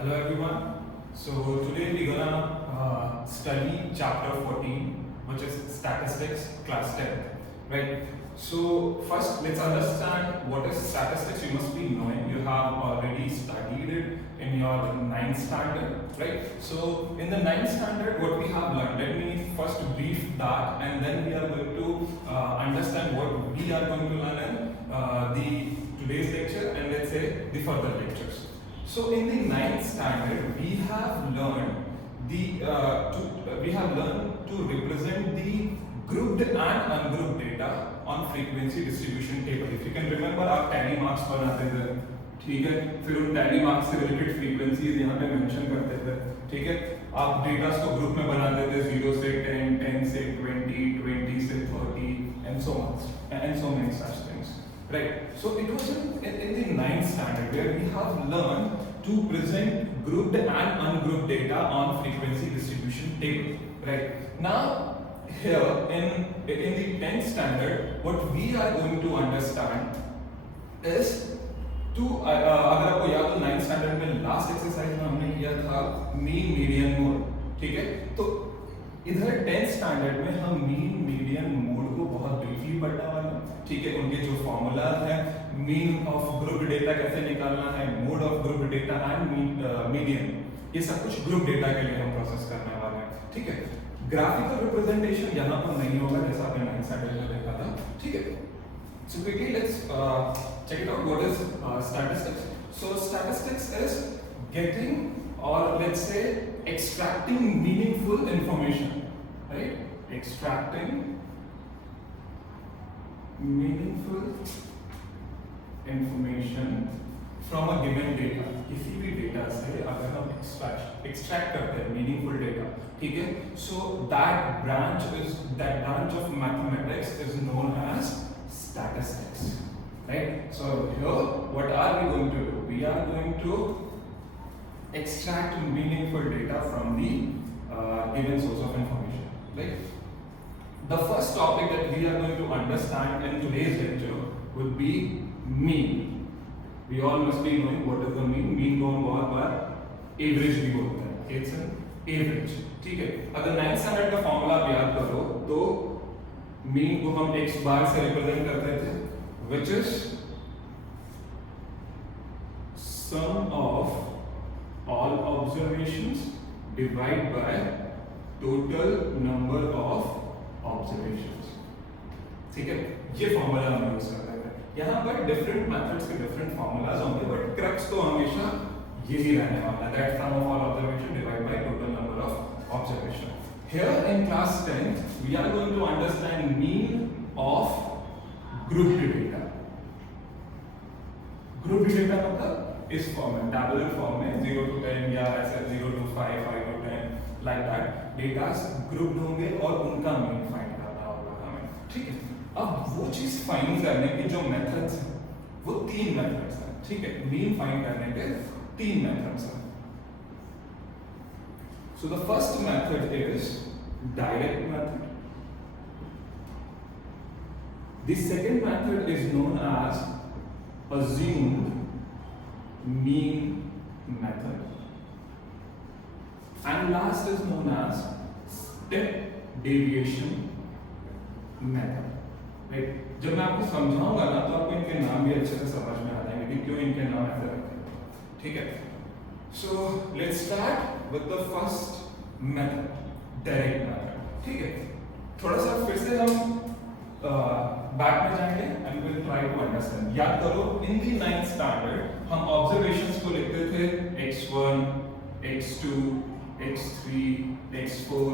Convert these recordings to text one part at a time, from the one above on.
Hello everyone. So today we're gonna study chapter 14, which is statistics, class 10, right? So first, let's understand what is statistics. You must be knowing. You have already studied it in your ninth standard, right? So in the ninth standard, what we have learned. Let me first brief that, and then we are going to understand what we are going to learn in the today's lecture, and let's say the further lectures. So in the ninth standard, we have learned to represent the grouped and ungrouped data on frequency distribution table. If you can remember, आप tally marks बनाते थे, ठीक है? फिर उन tally marks से related frequencies यहाँ पे mention करते थे, ठीक है? आप डेटा को ग्रुप में बनाते थे 0 से 10, 10 से 20, 20 से 30, and so on, and so many such things. Right. So it was in the ninth standard where we have learned to present grouped and ungrouped data on frequency distribution table. Right. Now here in the 10th standard, what we are going to understand is to अगर आपको याद हो 9th standard में last exercise में हमने किया था mean median mode, ठीक है? तो इधर 10th स्टैंडर्ड में हम मीन मीडियन मोड को बहुत ब्रीफली पढ़ने वाले हैं, ठीक है? उनके जो फॉर्मूलाज हैं, मीन ऑफ ग्रुप डेटा कैसे निकालना है, mode of group data and median, ये सब कुछ ग्रुप डेटा के लिए हम प्रोसेस करने वाले हैं, ठीक है? ग्राफिकल रिप्रेजेंटेशन यहाँ पर नहीं होगा जैसा आपने 9th स्टैंडर्ड में देखा था, ठीक है? So quickly let's check it out. What is statistics? So statistics is getting, or let's say extracting meaningful information, right? Extracting meaningful information from a given data. किसी भी डेटा से अगर हम extract करते हैं meaningful data, ठीक है? So that branch of mathematics is known as statistics, right? So here, what are we going to do? We are going to extract meaningful data from the given source of information, right? The first topic that we are going to understand in today's lecture would be mean. We all must be knowing what is the mean. Mean को हम बहुत बार average भी बोलते हैं. It's an average, ठीक है? अगर 9th standard का फॉर्मूला आप याद करो तो मीन को हम x बार से रिप्रेजेंट करते थे, which is sum of all observations divided by total number of observations, ठीक है? ये फॉर्मूला हम यूज करते थे. यहाँ पर डिफरेंट मेथड्स के डिफरेंट फॉर्मूलाज होंगे, बट क्रक्स तो हमेशा यही रहने वाला है, that sum of all observation divided by total number of observation. Here in class 10, we are going to understand mean of grouped data. Grouped data मतलब इस फॉर्म में, tabular फॉर्म में 0 to 10 या ऐसे 0 to 5, 5 to 10, like that. Datas grouped होंगे और उनका mean find करना होगा हमें, ठीक है? अब वो चीज फाइंड करने के जो मेथड्स हैं, वो 3 मेथड्स हैं, ठीक है? mean find करने के 3 मेथड्स हैं. So the first method is direct method. The second method is known as assumed mean method. And last is known as step deviation method. Right? जब मैं आपको समझाऊंगा ना तो आपको इनके नाम भी अच्छे से समझ में आ जाएंगे कि क्यों इनके नाम ऐसे रखे हैं, ठीक है? So let's start with the first method, direct method, ठीक है? थोड़ा सा फिर से हम बैक में जाएंगे and we'll try to understand. याद करो in the 9th standard हम observations को लिखते थे x1, x2, x3, x4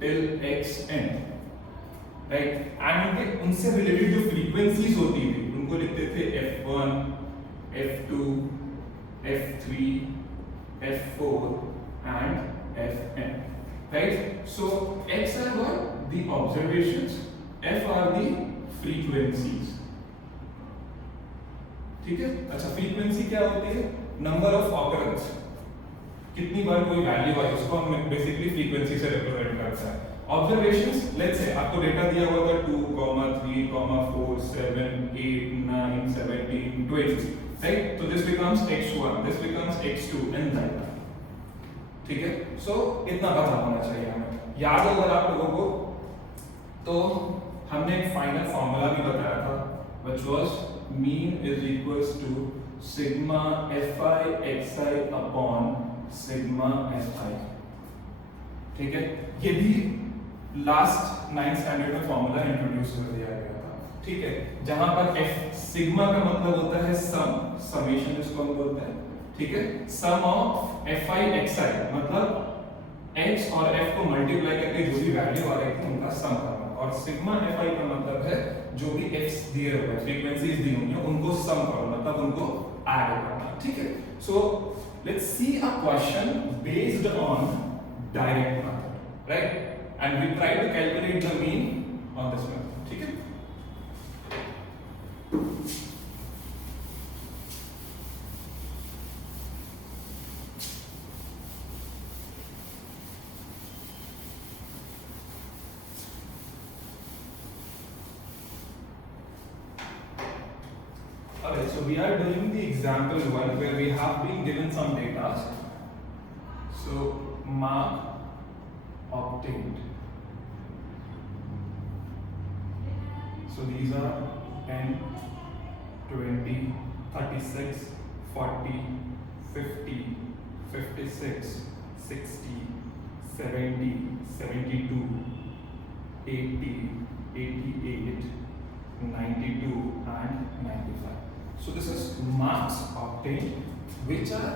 till xn, right? And उनसे related जो frequencies होती थी उनको लिखते थे f1, f2, f3, f4 and fn, right? So x are what? The observations, f are the frequencies, ठीक है? अच्छा, frequency क्या होती है? Number of occurrence, कितनी बार कोई वैल्यू आई उसको हम बेसिकली फ्रीक्वेंसी से रिप्रेजेंट करते हैं. Observations, let's say आपको डेटा दिया हुआ था 2, 3, 4, 7, 8, 9, 17, 20, right? So this becomes x1, this becomes x2, and like that. ठीक है। सो इतना पता होना चाहिए हमें। याद हो अगर आप लोगों को तो हमने एक फाइनल फॉर्मूला भी बताया था which was mean is equals to sigma fi xi upon sigma fi, ठीक है। ये भी लास्ट 9th स्टैंडर्ड में फॉर्मूला इंट्रोड्यूस कर दिया गया था, ठीक है। जहां पर f सिग्मा का मतलब होता है सम, समेशन जिसको हम बोलते हैं, ठीक है। सम ऑफ fi xi मतलब x और f को मल्टीप्लाई करके जो भी वैल्यू आ रही थी उनका सम करना, और सिग्मा fi का मतलब है जो भी x दिए हुए हैं, फ्रीक्वेंसीज दी हुई हैं उनको सम करो, मतलब उनको ऐड करना, ठीक है। So let's see a question based on direct method, right, and we try to calculate the mean on this method, ठीक है। Alright, so we are doing the example one where we have been given some data. So mark obtained. So these are 10, 20, 36, 40, 50, 56, 60, 70, 72, 80, 88, 92 and 95. So this is marks obtained which are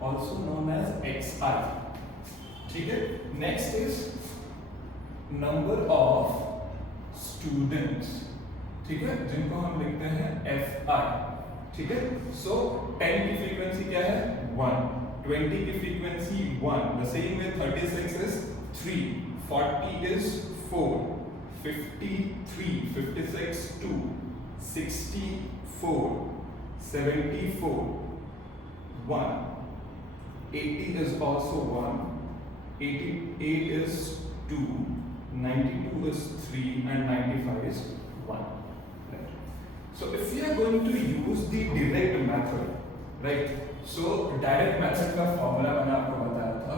also known as xi, ठीक है। Next is number of students, ठीक है, जिनको हम लिखते हैं fi, ठीक है। So 10 की फ्रीक्वेंसी क्या है 1, 20 की frequency 1, the same way 36 is 3, 40 is 4, 53, 56 2, 64, 74, 1, 80 is also 1, 88 is 2, 92 is 3 and 95 is 1, right. So if we are going to use the direct method, right, so direct method का फॉर्मूला मैंने आपको बताया था,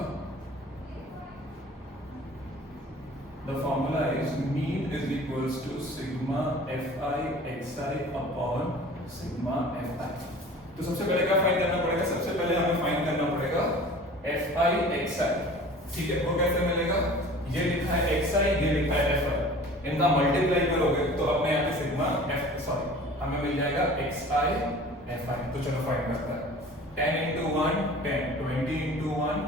the formula is mean is equals to sigma fi xi upon sigma fi। तो सबसे पहले क्या find करना पड़ेगा, सबसे पहले हमें फाइंड करना पड़ेगा fi xi, ठीक है। वो कैसे मिलेगा, ये लिखा है xi, ये लिखा है fi, इनका मल्टीप्लाई करोगे तो अपने यहाँ पे सिग्मा हमें मिल जाएगा xi fi। तो चलो फाइंड करते हैं। 10 into 1 10, 20 into 1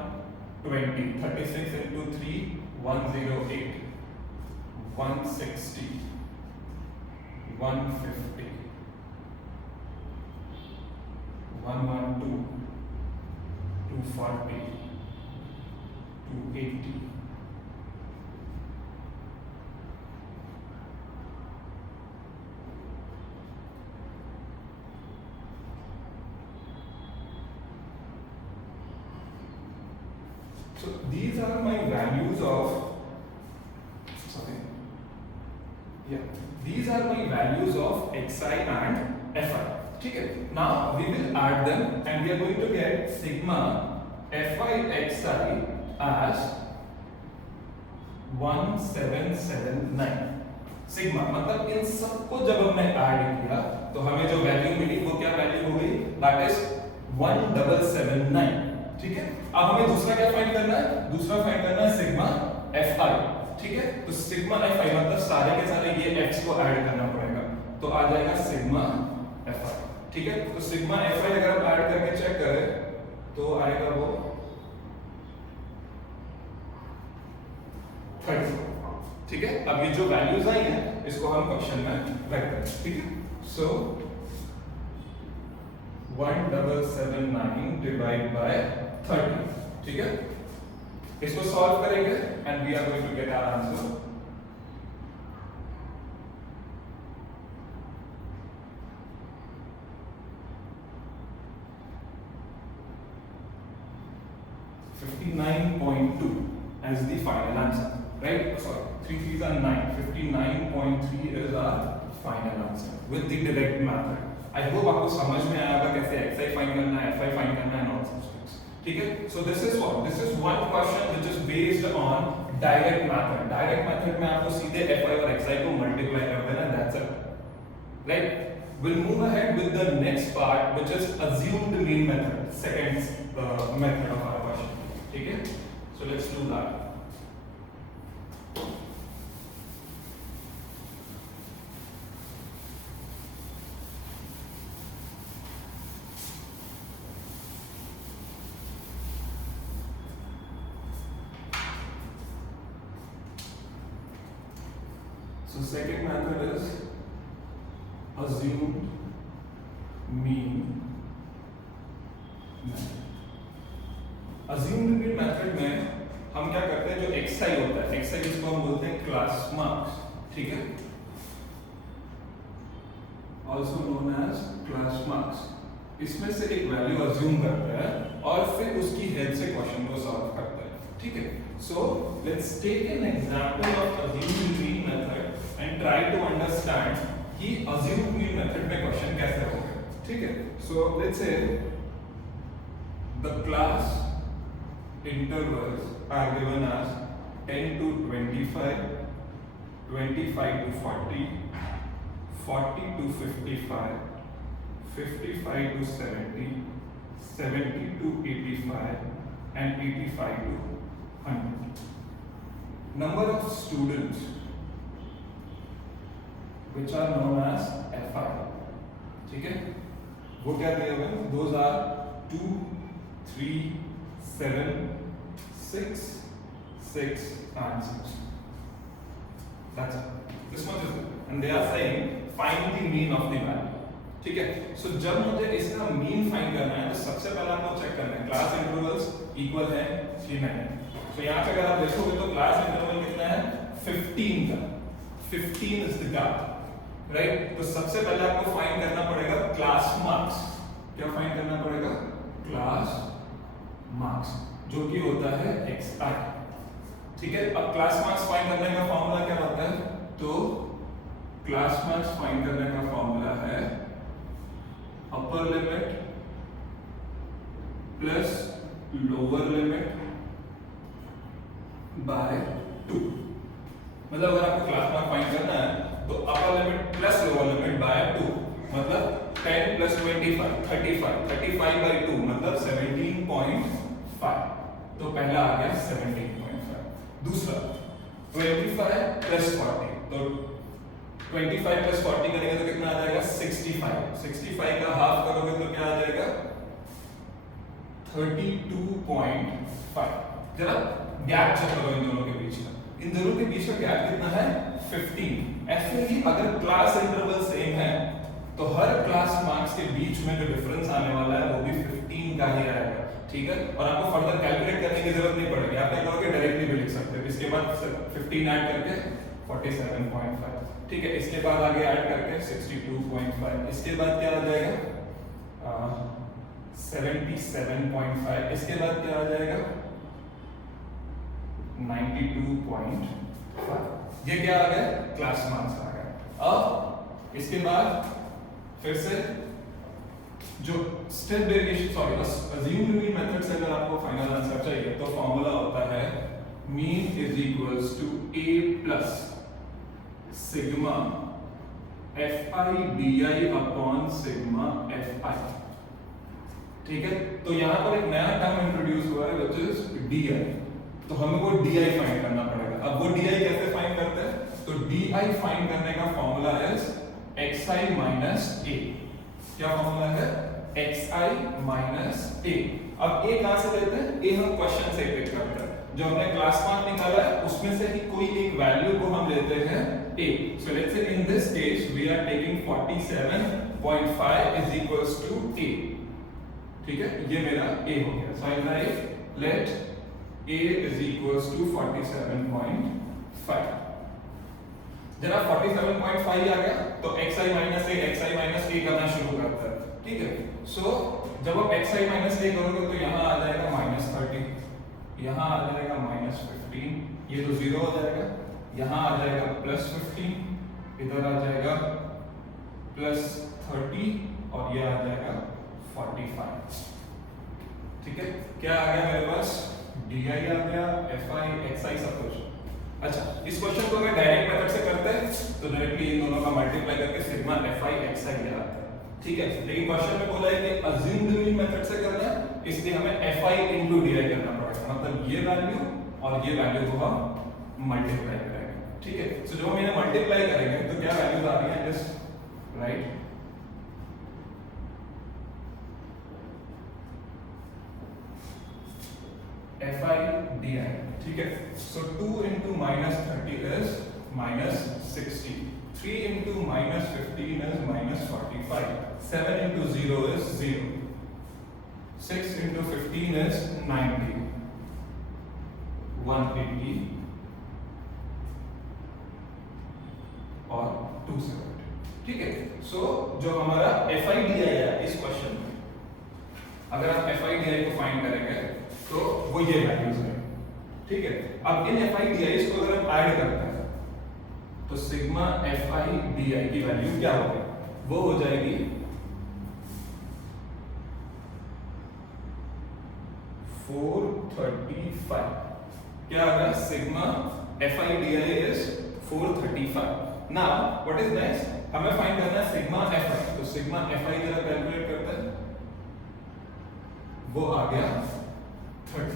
20, 36 into 3 108, 160, 150, 112, 240, 280, so these are my values of these are my values of xi and fi, ठीक है। Now we will add them and we are going to get sigma fi xi as 1779। Sigma मतलब इन सबको जब हमने add किया तो हमें जो वैल्यू मिली वो क्या वैल्यू हो गई, दैट इज 1779, ठीक है। अब हमें दूसरा क्या फाइंड करना है, दूसरा फाइंड करना है सिग्मा fi, ठीक है। तो सिग्मा fi मतलब सारे के सारे ये x को ऐड करना पड़ेगा, तो आ जाएगा सिग्मा fi, ठीक है। तो सिग्मा fi अगर हम ऐड करके चेक करें तो आएगा वो 30, ठीक है। अब ये जो वैल्यूज आई हैं इसको हम क्वेश्चन में रख देंगे, ठीक है। सो 1779 डिवाइड बाय 30, ठीक है। इसको सॉल्व करेंगे and we are going to get our answer. $59.2 as the final answer, right? Sorry, 3 3s are 9. 59.3 is our final answer with the direct method. I hope आपको समझ में आया होगा कैसे xi फाइंड करना है, fi फाइंड करना है, and all such things. ठीक है. So this is one question which is based on direct method. Direct method में आपको सीधे fi और xi को मल्टीप्लाई कर देना, that's it, right? We'll move ahead with the next part, which is assumed mean method, second method of our question. ठीक है. So let's do that. So second method is assumed mean method. Assumed mean method में हम क्या करते हैं, जो xi होता है, xi जिसको हम बोलते हैं क्लास मार्क्स, ठीक है, also known as class marks, इसमें से एक वैल्यू अज्यूम करते हैं और फिर उसकी हेल्प से क्वेश्चन को सॉल्व करते हैं, ठीक है. So let's take an example of assumed mean method and try to understand कि assumed mean method में क्वेश्चन कैसे होगा, ठीक है. So let's say the class intervals are given as 10 to 25, 25 to 40, 40 to 55, 55 to 70, 70 to 85, and 85 to 100. Number of students which are known as fi, ठीक है, वो क्या दिए हुए हैं, those are 2, 3, 7, 6, 6 and 6. That's it. This much is it. And they are saying find the mean of the value. ठीक है. So जब मुझे इसका मीन फाइंड करना है तो सबसे पहले आपको चेक करना है क्लास इंटरवल्स इक्वल है कि नहीं. तो यहाँ पे अगर आप देखोगे तो क्लास इंटरवल कितना है, 15 का. 15 is the gap, right? तो सबसे पहले आपको फाइंड करना पड़ेगा क्लास मार्क्स. क्या फाइंड करना पड़ेगा, क्लास मार्क्स, जो कि होता है xi, ठीक है. अब क्लास मार्क्स फाइंड करने का फॉर्मूला क्या होता है, तो क्लास मार्क्स फाइंड करने का फॉर्मूला है upper limit plus lower limit by 2. मतलब अगर आपको क्लास मार्क फाइंड करना है तो upper limit plus lower limit by 2, मतलब 10 प्लस 25 35, 35 बाय 2 मतलब 17.5. तो पहला आ गया 17.5. दूसरा 25 प्लस 40, तो 25 प्लस 40 करेंगे तो कितना आ जाएगा, 65. 65 का हाफ करोगे तो क्या आ जाएगा, 32.5. जरा गैप चेक करो इन दोनों के बीच का. इन दोनों के बीच का गैप कितना है, 15. ऐसे ही अगर क्लास इंटरवल सेम है तो हर क्लास मार्क्स के बीच में जो डिफरेंस आने वाला है वो भी 15 का ही आएगा, ठीक है. और आपको फर्दर कैलकुलेट करने की जरूरत नहीं पड़ेगी, आप क्या करोगे, डायरेक्टली भी लिख सकते हो. इसके बाद 15 ऐड करके 47.5, ठीक है. इसके बाद आगे ऐड करके 62.5, इसके बाद क्या आ जाएगा 77.5, इसके बाद क्या आ जाएगा 92.5. ये क्या आ गया, क्लास मार्क्स आ गया. अब इसके बाद फिर से जो step derivation, sorry assumed mean method से अगर आपको फाइनल आंसर चाहिए तो फॉर्मूला होता है mean is equals to a plus sigma fi di upon sigma fi, ठीक है. तो यहाँ पर एक नया टर्म इंट्रोड्यूस हुआ है व्हिच इज di. तो हमें वो di फाइंड करना पड़ेगा. अब वो di कैसे फाइंड करते हैं, तो di फाइंड करने का फॉर्मूला है xi माइनस a. क्या फॉर्मूला है, xi माइनस a. अब a कहां से लेते हैं, a हम क्वेश्चन से पिक करते हैं. जो हमने क्लास मार्क निकाला है उसमें से ही कोई एक वैल्यू को हम लेते हैं a. So let's say in this case we are taking 47.5 is equals to a, ठीक है. ये मेरा a हो गया. So I write let a is equals to 47.5. जरा 47.5 आ गया तो xi minus a करना शुरू करता है, ठीक है. So जब आप xi minus a करोगे तो यहाँ आ जाएगा -30, यहाँ आ जाएगा -15, ये तो 0 हो जाएगा. यहाँ आ जाएगा +15, इधर आ जाएगा +30 और ये आ जाएगा 45. ठीक है, क्या आ गया मेरे पास, डी आई आ गया, एफ आई एक्स आई सब कुछ। अच्छा, इस क्वेश्चन को अगर डायरेक्ट मेथड से करते हैं तो डायरेक्टली इन दोनों का मल्टीप्लाई करके सिग्मा एफ आई एक्स आई आता है, ठीक है। लेकिन क्वेश्चन में बोला है कि अज्यूम्ड मीन मेथड से करना है, इसलिए हमें F I into D I करना पड़ेगा, मतलब ये वैल्यू और ये वैल्यू को हम मल्टीप्लाई करेंगे, ठीक है। सो जो हम इन्हें मल्टीप्लाई करेंगे तो क्या वैल्यूज आ रही हैं, just right F I D I, ठीक है। सो 2 into -30 is -60, 3 into -15 is -45, 7 into 0 is 0, 6 into 15 is 90, 180 और 270, ठीक है। सो जो हमारा एफ आई डी आई है इस क्वेश्चन में, अगर आप एफ आई डी आई को फाइंड करेंगे तो वो ये वैल्यूज है, ठीक है। अब in F I D I को अगर हम ऐड करते हैं तो sigma F I D I की वैल्यू क्या होगी, वो हो जाएगी 435, क्या आ गया, sigma F I D I is 435। Now what is next, हमें फाइंड करना है सिग्मा एफ आई, तो सिग्मा एफ आई जरा कैलकुलेट करते हैं, वो आ गया 30,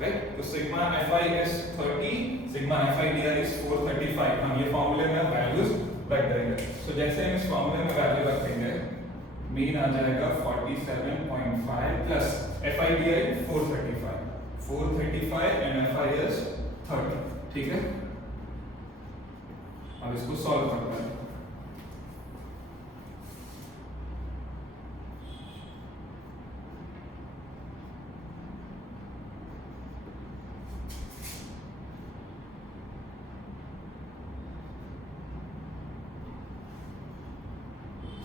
राइट। तो sigma F I is 30, sigma F I D I is 435। हम ये फॉर्मूले में वैल्यूज रख देंगे, तो जैसे हम इस फॉर्मूले में वैल्यू रखेंगे, मीन आ जाएगा 47.5 plus F I D I 435 and F I is 30, ठीक है। अब इसको सॉल्व करते हैं,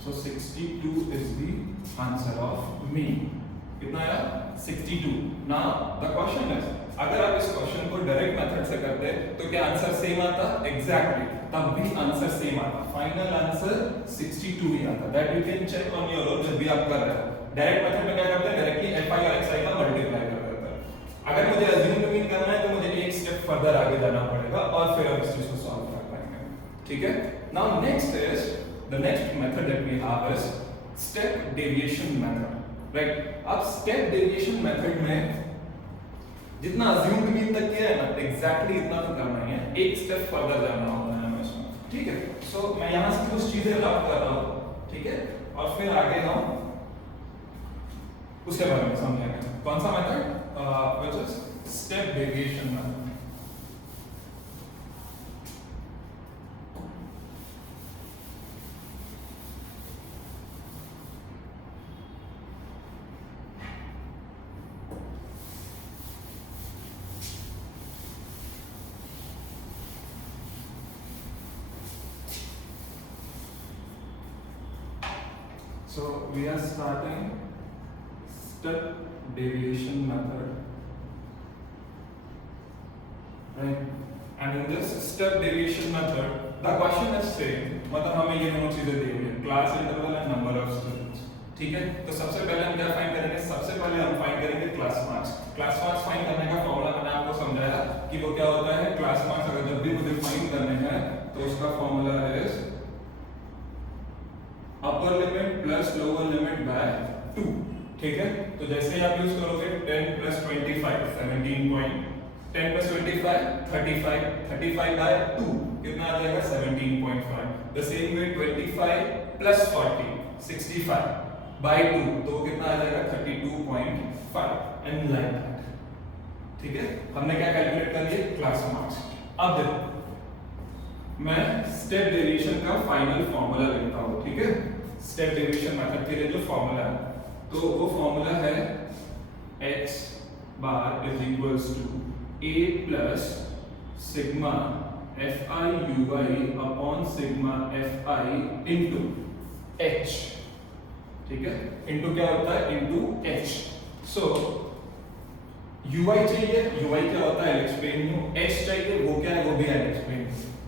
so 62 is the answer of mean, कितना आया 62। now the question is, अगर आप इस क्वेश्चन को डायरेक्ट मेथड से करते तो क्या आंसर सेम आता, एग्जैक्टली तब भी आंसर सेम आता, फाइनल आंसर 62 ही आता, that you can check on your own जब भी आप कर रहे हो। डायरेक्ट मेथड में क्या करते हैं, डायरेक्टली एफ आई और एक्स आई का मल्टीप्लाई कर देते हैं। अगर मुझे अज्यूम्ड मीन करना है तो मुझे एक स्टेप फर्दर आगे जाना पड़ेगा और फिर हम इस चीज को सॉल्व कर पाएंगे, ठीक है। Now next is the next method that we have is step deviation method, right। अब step deviation method में जितना assumed mean तक किया है ना, exactly इतना तो करना ही है, एक step further जाना होता है हमें इसमें, ठीक है। so मैं यहाँ से कुछ चीजें रब कर रहा हूँ, ठीक है, और फिर आगे हम उसके बारे में समझेंगे। कौन सा method, which is step deviation method। So we are starting step deviation method, right? And in this step deviation method, the question is same, मतलब हमें ये दोनों चीजें दी हुई है, class interval and number of students, ठीक है। तो सबसे पहले हम क्या फाइंड करेंगे, सबसे पहले हम फाइंड करेंगे class marks. Class marks find करने का फॉर्मूला मैंने आपको समझाया कि वो क्या होता है, क्लास मार्क्स अगर जब भी मुझे फाइंड करने हैं तो उसका formula is upper limit plus lower limit by 2, ठीक है। तो जैसे ही आप यूज करोगे 10 प्लस 25 17 10 प्लस 25 35 35 बाय 2 कितना आ जाएगा 17.5। The same way 25 plus 40 65 by 2 तो कितना आ जाएगा 32.5 एंड लाइक दैट, ठीक है। हमने क्या कैलकुलेट कर लिया, क्लास मार्क्स। अब देखो मैं स्टेप डेविएशन का फाइनल फॉर्मूला लिखता हूं, ठीक है। स्टेप डेविएशन मेथड के लिए जो फॉर्मूला है तो वो फॉर्मूला है x bar is equals to a plus sigma fi ui upon sigma fi इनटू h, ठीक है। इनटू क्या होता है, इनटू h। सो ui चाहिए, ui क्या होता है, एक्सप्लेन यू, h चाहिए, वो क्या है, वो भी है एक्सप्लेन,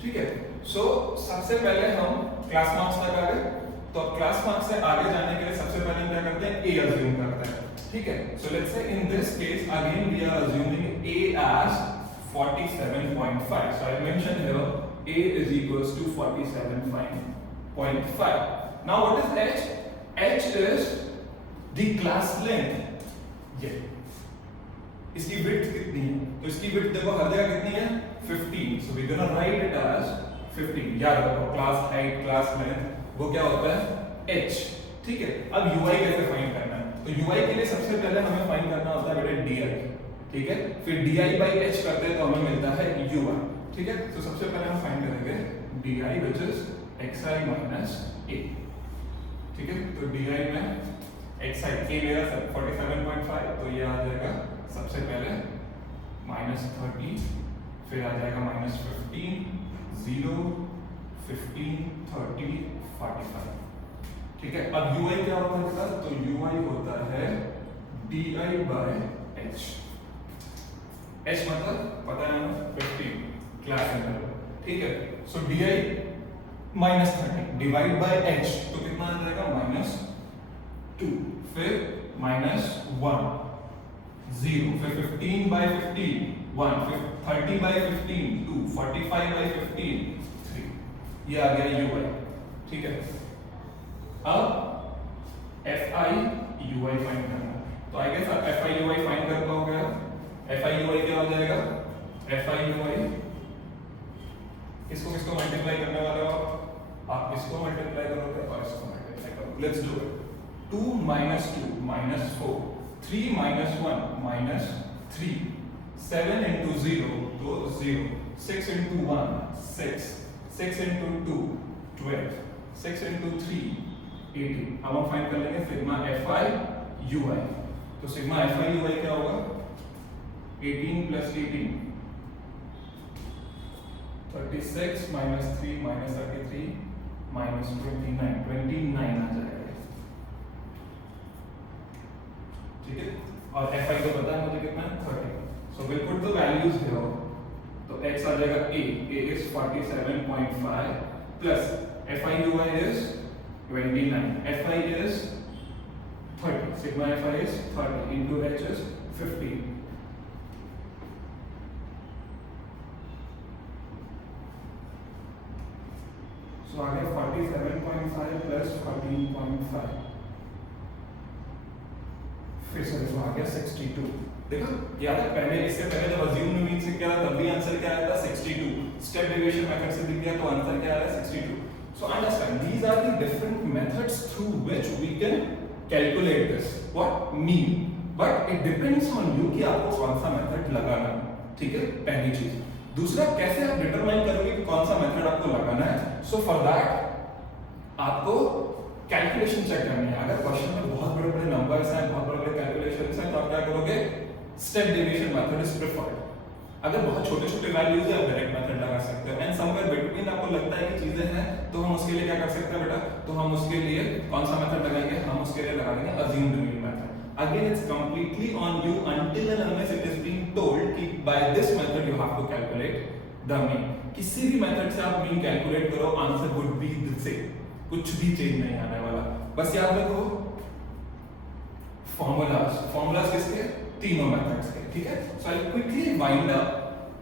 ठीक है। सो सबसे पहले हम क्लास मार्क्स तक आ गए, तो अब क्लास मार्क्स से आगे जाने के लिए सबसे पहले क्या करते हैं, a अज्यूम करते हैं, ठीक है. So let's say in this case again we are assuming A as 47.5. So I mentioned here A is equals to 47.5. Now what is H? H is the class length. ये इसकी width कितनी है? तो इसकी width देखो हर जगह कितनी है? 15. So we're gonna write it as 15. याद रखो class height, class length वो क्या होता है? H. ठीक है. अब UI कैसे फाइंड करना है? तो UI के लिए सबसे पहले हमें फाइंड करना होता है बेटा DI. ठीक है. फिर DI by H करते हैं तो हमें मिलता है UI. ठीक है. तो सबसे पहले हम फाइंड करेंगे DI which is XI minus A. ठीक है. तो DI में XI A मेरा 47.5 तो ये आ जाएगा सबसे पहले -30, फिर आ जाएगा -15, 0, 15, 30, 45. ठीक है. अब UI क्या होता है बेटा? तो UI होता है DI by H. H मतलब पता है हमें 15 क्लास इंटरवल. ठीक है. सो DI -30 डिवाइड बाय H तो कितना आ जाएगा? -2, फिर -1, 0, फिर 15 by 15 1, फिर 30 by 15 2, 45 by 15 3. ये आ गया UI. ठीक है. अब FI UI फाइंड करना है. तो आई गेस आप FI UI फाइंड कर पाओगे. FI UI क्या हो जाएगा? FI UI इसको किसको मल्टीप्लाई करने वाले हो? आप इसको मल्टीप्लाई करोगे और इसको मल्टीप्लाई करोगे. Let's do it. 2 minus 2 minus 4, 3 minus 1 minus 3, 7 into 0 तो 0, 6 into 1 6, 6 into 2 12, 6 into 3 18. अब हम फाइंड कर लेंगे सिग्मा FI UI. तो सिग्मा FI UI क्या होगा? 18 plus 18 36 minus 3 minus 33 minus 29 29 आ जाएगा. ठीक है. और FI को पता है मुझे कितना है? 30. So we'll put the values here. तो X आ जाएगा A is 47.5 plus FI UI is 29. FI is 30. Sigma FI is 30 into H is 15. So आ गया 47.5 plus 14.5. फिर से देखो आ गया 62. देखो याद है पहले इससे पहले जब अज्यूम मीन से क्या था तब भी आंसर क्या आया था? 62. स्टेप डेविएशन मेथड से दिख गया तो आंसर क्या आया? 62. So understand these are the different methods through which we can calculate this. What mean? But it depends on you कि आपको कौन सा मेथड लगाना है. ठीक है. पहली चीज. दूसरा कैसे आप डिटरमाइन करोगे कि कौन सा मेथड आपको लगाना है? So for that आपको कैलकुलेशन चेक करनी है. अगर क्वेश्चन में बहुत बड़े-बड़े नंबर्स हैं, बहुत बड़े-बड़े कैलकुलेशंस हैं तो आप क्या करोगे? Step deviation method is preferred. अगर बहुत छोटे-छोटे वैल्यूज है आप डायरेक्ट मेथड लगा सकते हो. एंड समवेयर बिटवीन आपको लगता है कि चीजें हैं तो हम उसके लिए क्या कर सकते हैं बेटा? तो हम उसके लिए कौन सा मेथड लगाएंगे? हम उसके लिए लगा देंगे assumed mean method. Again it's completely on you until and unless it is being told कि by this method you have to calculate the mean. किसी भी मेथड से आप मीन कैलकुलेट करो answer would be the same. कुछ भी change नहीं आने वाला. बस याद रखो फॉर्मूलाज किसके? तीनों मेथड्स के. ठीक है. सो आई क्विकली वाइंड अप.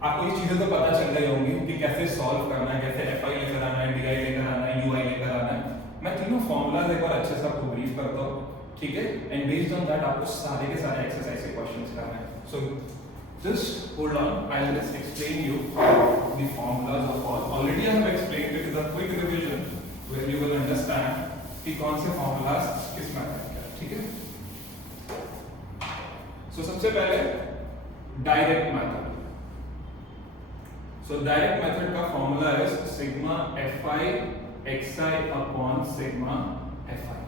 आपको ये चीजें तो पता चल गई होंगी कि कैसे सॉल्व करना है, कैसे FI लेकर आना है, DI लेकर आना है, UI लेकर आना है. मैं तीनों फॉर्मूलाज एक बार अच्छे से आपको ब्रीफ करता हूँ. ठीक है. एंड बेस्ड ऑन दैट आपको सारे के सारे एक्सरसाइज के क्वेश्चंस करना है. सो just hold on, I'll just explain you the formulas of all. Already I have explained it. Is a quick revision where you will understand कि कौन से formulas किस मेथड के. ठीक है. So सबसे पहले direct method. So direct method का formula is sigma FI XI upon sigma FI.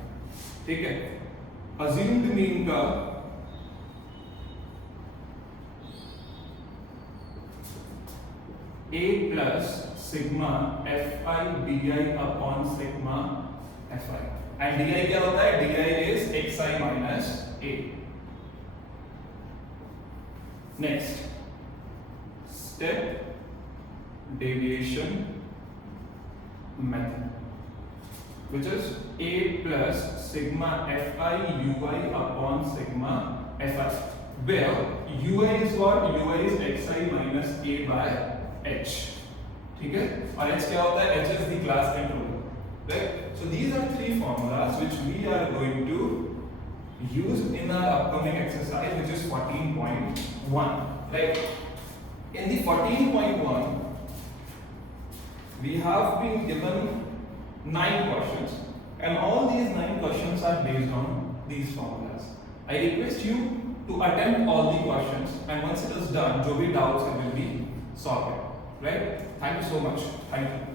ठीक है. assumed mean का A plus sigma FI DI upon sigma FI. And DI क्या होता है? DI is XI minus A. Next, step deviation method. which is A plus sigma Fi Ui upon sigma Fi, where Ui is what? Ui is xi minus A by h. ठीक है, और h क्या होता है? h is the class controller, right? So these are three formulas which we are going to use in our upcoming exercise, which is 14.1, right? In the 14.1, we have been given 9 questions, and all these 9 questions are based on these formulas. I request you to attempt all the questions, and once it is done, जो भी doubts will be solved, right? Thank you so much. Thank you.